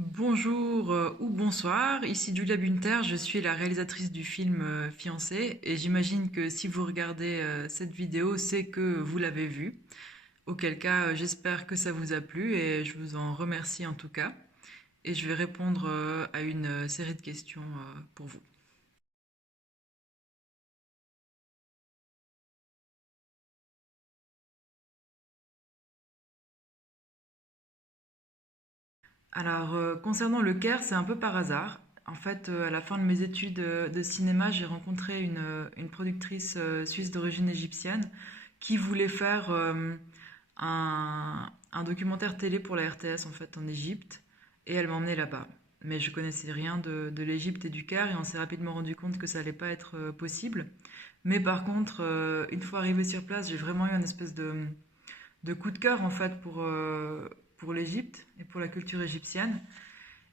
Bonjour ou bonsoir, ici Julia Bunter, je suis la réalisatrice du film Fiancé et j'imagine que si vous regardez cette vidéo, c'est que vous l'avez vue. Auquel cas, j'espère que ça vous a plu et je vous en remercie en tout cas. Et je vais répondre à une série de questions pour vous. Alors, concernant le Caire, c'est un peu par hasard. En fait, à la fin de mes études de cinéma, j'ai rencontré une productrice suisse d'origine égyptienne qui voulait faire un documentaire télé pour la RTS en fait en Égypte et elle m'a emmené là-bas. Mais je connaissais rien de l'Égypte et du Caire et on s'est rapidement rendu compte que ça allait pas être possible. Mais par contre, une fois arrivé sur place, j'ai vraiment eu une espèce de coup de cœur en fait pour l'Égypte et pour la culture égyptienne.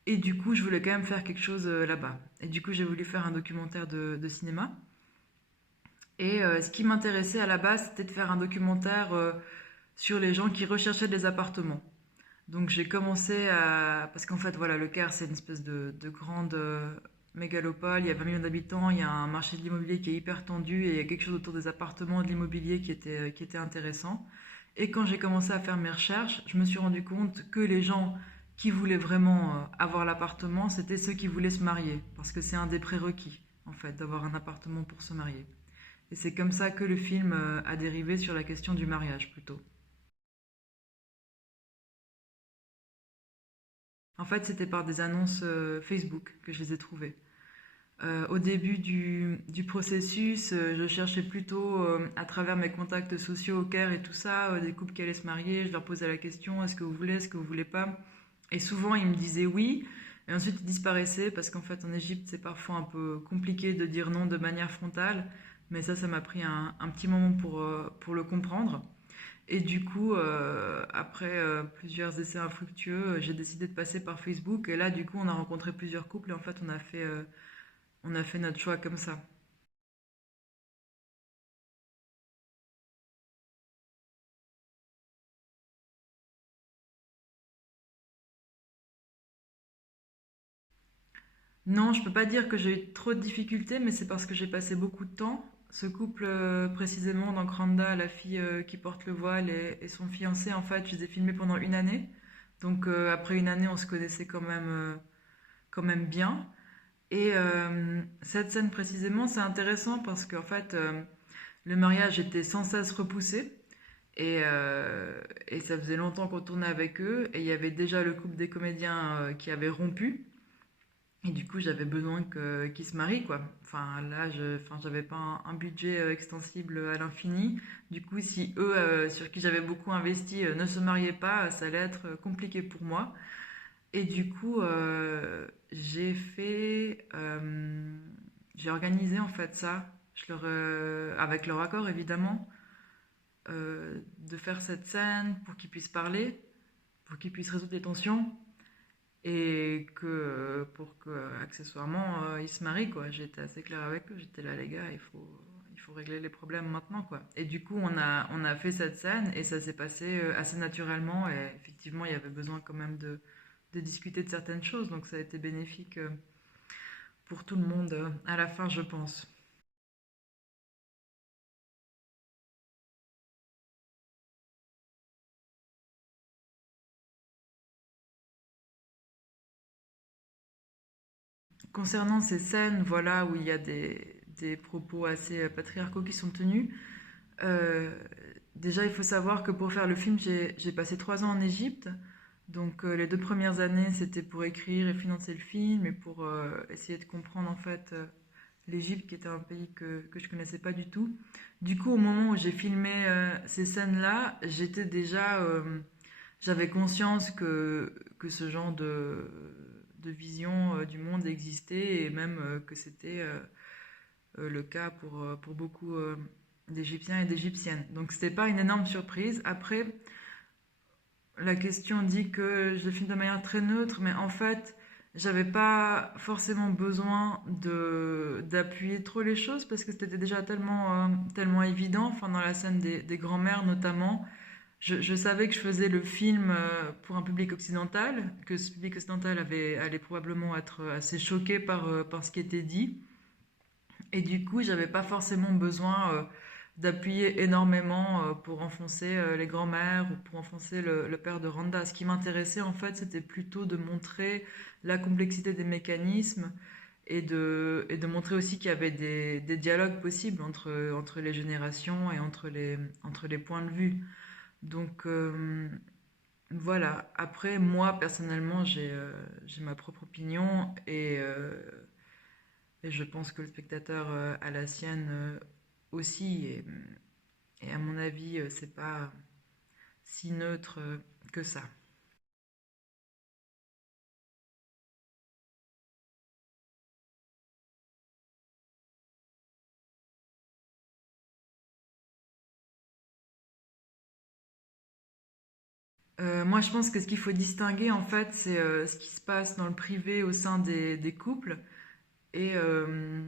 Et du coup, je voulais quand même faire quelque chose là-bas. Et du coup, j'ai voulu faire un documentaire de cinéma. Et ce qui m'intéressait à la base, c'était de faire un documentaire sur les gens qui recherchaient des appartements. Donc j'ai commencé à... Parce qu'en fait, voilà, le Caire, c'est une espèce de grande mégalopole. Il y a 20 millions d'habitants, il y a un marché de l'immobilier qui est hyper tendu et il y a quelque chose autour des appartements, de l'immobilier qui était intéressant. Et quand j'ai commencé à faire mes recherches, je me suis rendu compte que les gens qui voulaient vraiment avoir l'appartement, c'était ceux qui voulaient se marier. Parce que c'est un des prérequis, en fait, d'avoir un appartement pour se marier. Et c'est comme ça que le film a dérivé sur la question du mariage, plutôt. En fait, c'était par des annonces Facebook que je les ai trouvées. Au début du processus, je cherchais plutôt à travers mes contacts sociaux au Caire et tout ça, des couples qui allaient se marier, je leur posais la question est-ce que vous voulez, est-ce que vous voulez pas. Et souvent ils me disaient oui, et ensuite ils disparaissaient parce qu'en fait en Égypte c'est parfois un peu compliqué de dire non de manière frontale, mais ça m'a pris un petit moment pour le comprendre. Et du coup, après plusieurs essais infructueux, j'ai décidé de passer par Facebook. Et là, du coup, on a rencontré plusieurs couples et en fait, on a fait notre choix comme ça. Non, je peux pas dire que j'ai eu trop de difficultés, mais c'est parce que j'ai passé beaucoup de temps. Ce couple, précisément, dans Kranda, la fille qui porte le voile et son fiancé, en fait, je les ai filmés pendant une année. Donc, après une année, on se connaissait quand même bien. Et cette scène précisément, c'est intéressant parce qu'en fait, le mariage était sans cesse repoussé. Et ça faisait longtemps qu'on tournait avec eux. Et il y avait déjà le couple des comédiens qui avait rompu. Et du coup, j'avais besoin qu'ils se marient, quoi. Enfin, là, j'avais pas un budget extensible à l'infini. Du coup, si eux, sur qui j'avais beaucoup investi, ne se mariaient pas, ça allait être compliqué pour moi. Et du coup, j'ai organisé en fait ça, avec leur accord évidemment, de faire cette scène pour qu'ils puissent parler, pour qu'ils puissent résoudre les tensions et que pour que accessoirement ils se marient quoi. J'étais assez claire avec eux, j'étais là les gars, il faut régler les problèmes maintenant quoi. Et du coup on a fait cette scène et ça s'est passé assez naturellement et effectivement il y avait besoin quand même de discuter de certaines choses donc ça a été bénéfique pour tout le monde à la fin je pense. Concernant ces scènes voilà où il y a des propos assez patriarcaux qui sont tenus, Euh, déjà, il faut savoir que pour faire le film, j'ai passé 3 ans en Égypte. Donc, les 2 premières années, c'était pour écrire et financer le film et pour essayer de comprendre en fait l'Égypte, qui était un pays que je connaissais pas du tout. Du coup, au moment où j'ai filmé ces scènes-là, j'avais conscience que ce genre de vision du monde existait et même que c'était le cas pour beaucoup d'Égyptiens et d'Égyptiennes. Donc c'était pas une énorme surprise. Après, la question dit que je le filme de manière très neutre, mais en fait, j'avais pas forcément besoin d'appuyer trop les choses parce que c'était déjà tellement évident. Enfin, dans la scène des grands-mères notamment, Je savais que je faisais le film pour un public occidental, que ce public occidental allait probablement être assez choqué par ce qui était dit. Et du coup, j'avais pas forcément besoin d'appuyer énormément pour enfoncer les grands-mères ou pour enfoncer le père de Randa. Ce qui m'intéressait en fait, c'était plutôt de montrer la complexité des mécanismes et de montrer aussi qu'il y avait des dialogues possibles entre les générations et entre les points de vue. Donc voilà. Après, moi personnellement, j'ai ma propre opinion et je pense que le spectateur a la sienne aussi. Et à mon avis, c'est pas si neutre que ça. Moi, je pense que ce qu'il faut distinguer, en fait, c'est ce qui se passe dans le privé au sein des couples et, euh,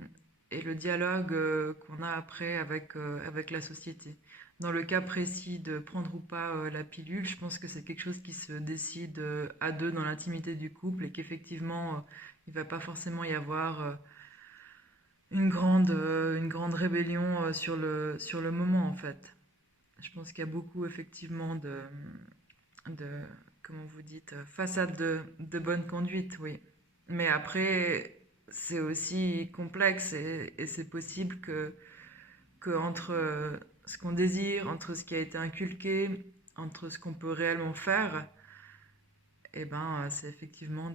et le dialogue qu'on a après avec la société. Dans le cas précis de prendre ou pas la pilule, je pense que c'est quelque chose qui se décide à deux dans l'intimité du couple et qu'effectivement, il ne va pas forcément y avoir une grande rébellion sur le moment, en fait. Je pense qu'il y a beaucoup, effectivement, de comment vous dites, façade de bonne conduite, oui. Mais après, c'est aussi complexe et c'est possible que entre ce qu'on désire, entre ce qui a été inculqué, entre ce qu'on peut réellement faire, et ben, c'est effectivement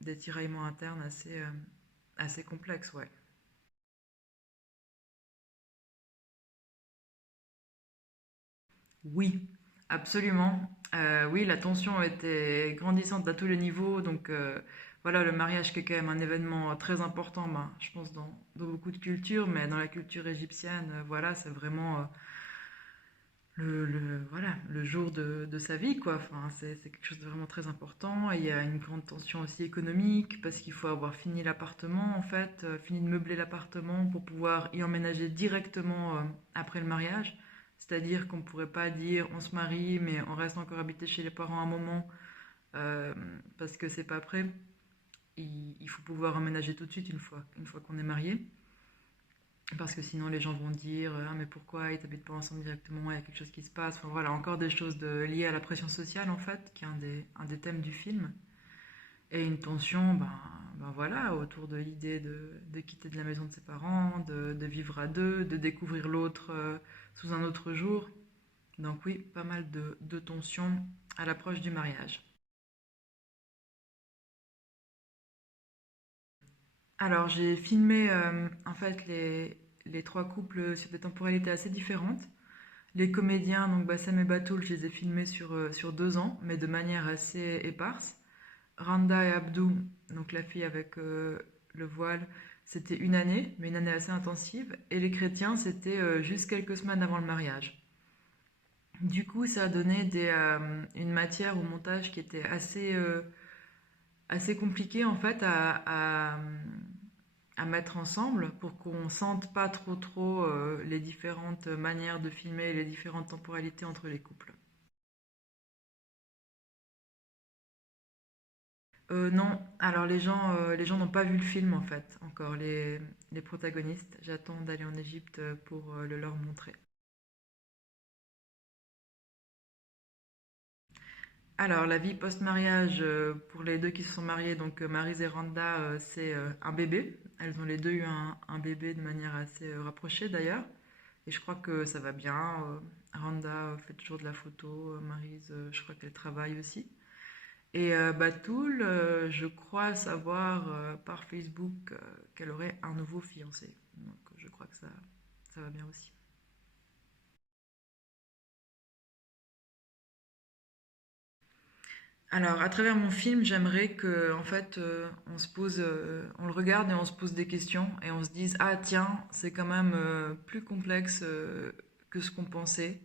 des tiraillements internes assez complexes, ouais. Oui, absolument. Oui, la tension était grandissante à tous les niveaux. Donc voilà, le mariage qui est quand même un événement très important, ben, je pense, dans beaucoup de cultures, mais dans la culture égyptienne, voilà, c'est vraiment voilà, le jour de sa vie, quoi. Enfin, c'est quelque chose de vraiment très important. Et il y a une grande tension aussi économique, parce qu'il faut avoir fini l'appartement, en fait, fini de meubler l'appartement pour pouvoir y emménager directement après le mariage. C'est-à-dire qu'on ne pourrait pas dire on se marie, mais on reste encore habité chez les parents un moment parce que c'est pas prêt. Il faut pouvoir emménager tout de suite une fois qu'on est marié. Parce que sinon les gens vont dire ah mais pourquoi ils t'habitent pas ensemble directement, il y a quelque chose qui se passe. Enfin, voilà, encore des choses liées à la pression sociale en fait, qui est un des thèmes du film. Et une tension, ben voilà, autour de l'idée de quitter de la maison de ses parents, de vivre à deux, de découvrir l'autre sous un autre jour. Donc oui, pas mal de tensions à l'approche du mariage. Alors j'ai filmé en fait les trois couples sur des temporalités assez différentes. Les comédiens, donc Bassem et Batoul, je les ai filmés sur 2 ans, mais de manière assez éparse. Randa et Abdou, donc la fille avec le voile, c'était une année, mais une année assez intensive. Et les chrétiens, c'était juste quelques semaines avant le mariage. Du coup, ça a donné une matière au montage qui était assez compliquée en fait à mettre ensemble pour qu'on sente pas trop les différentes manières de filmer et les différentes temporalités entre les couples. Non, alors les gens n'ont pas vu le film en fait, encore les protagonistes. J'attends d'aller en Égypte pour le leur montrer. Alors la vie post-mariage pour les deux qui se sont mariés, donc Maryse et Randa, c'est un bébé. Elles ont les deux eu un bébé de manière assez rapprochée d'ailleurs. Et je crois que ça va bien. Randa fait toujours de la photo, Maryse, je crois qu'elle travaille aussi. Et Batoul, je crois savoir par Facebook qu'elle aurait un nouveau fiancé. Donc je crois que ça va bien aussi. Alors, à travers mon film, j'aimerais que, en fait, on se pose, on le regarde et on se pose des questions et on se dise, ah tiens, c'est quand même plus complexe que ce qu'on pensait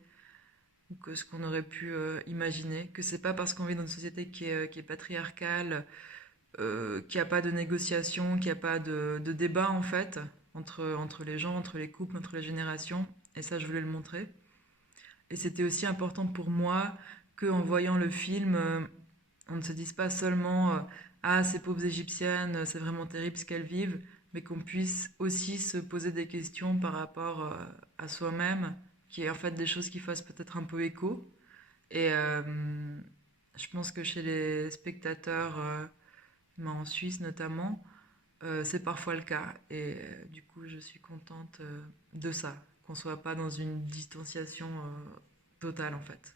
ou que ce qu'on aurait pu imaginer. Que c'est pas parce qu'on vit dans une société qui est patriarcale, qu'il n'y a pas de négociation, qu'il n'y a pas de débat en fait entre les gens, entre les couples, entre les générations. Et ça, je voulais le montrer. Et c'était aussi important pour moi qu'en voyant le film, on ne se dise pas seulement ah, ces pauvres Égyptiennes, c'est vraiment terrible ce qu'elles vivent, mais qu'on puisse aussi se poser des questions par rapport à soi-même, qui est en fait des choses qui fassent peut-être un peu écho. Et je pense que chez les spectateurs, mais en Suisse notamment, c'est parfois le cas. Et du coup, je suis contente de ça, qu'on soit pas dans une distanciation totale en fait.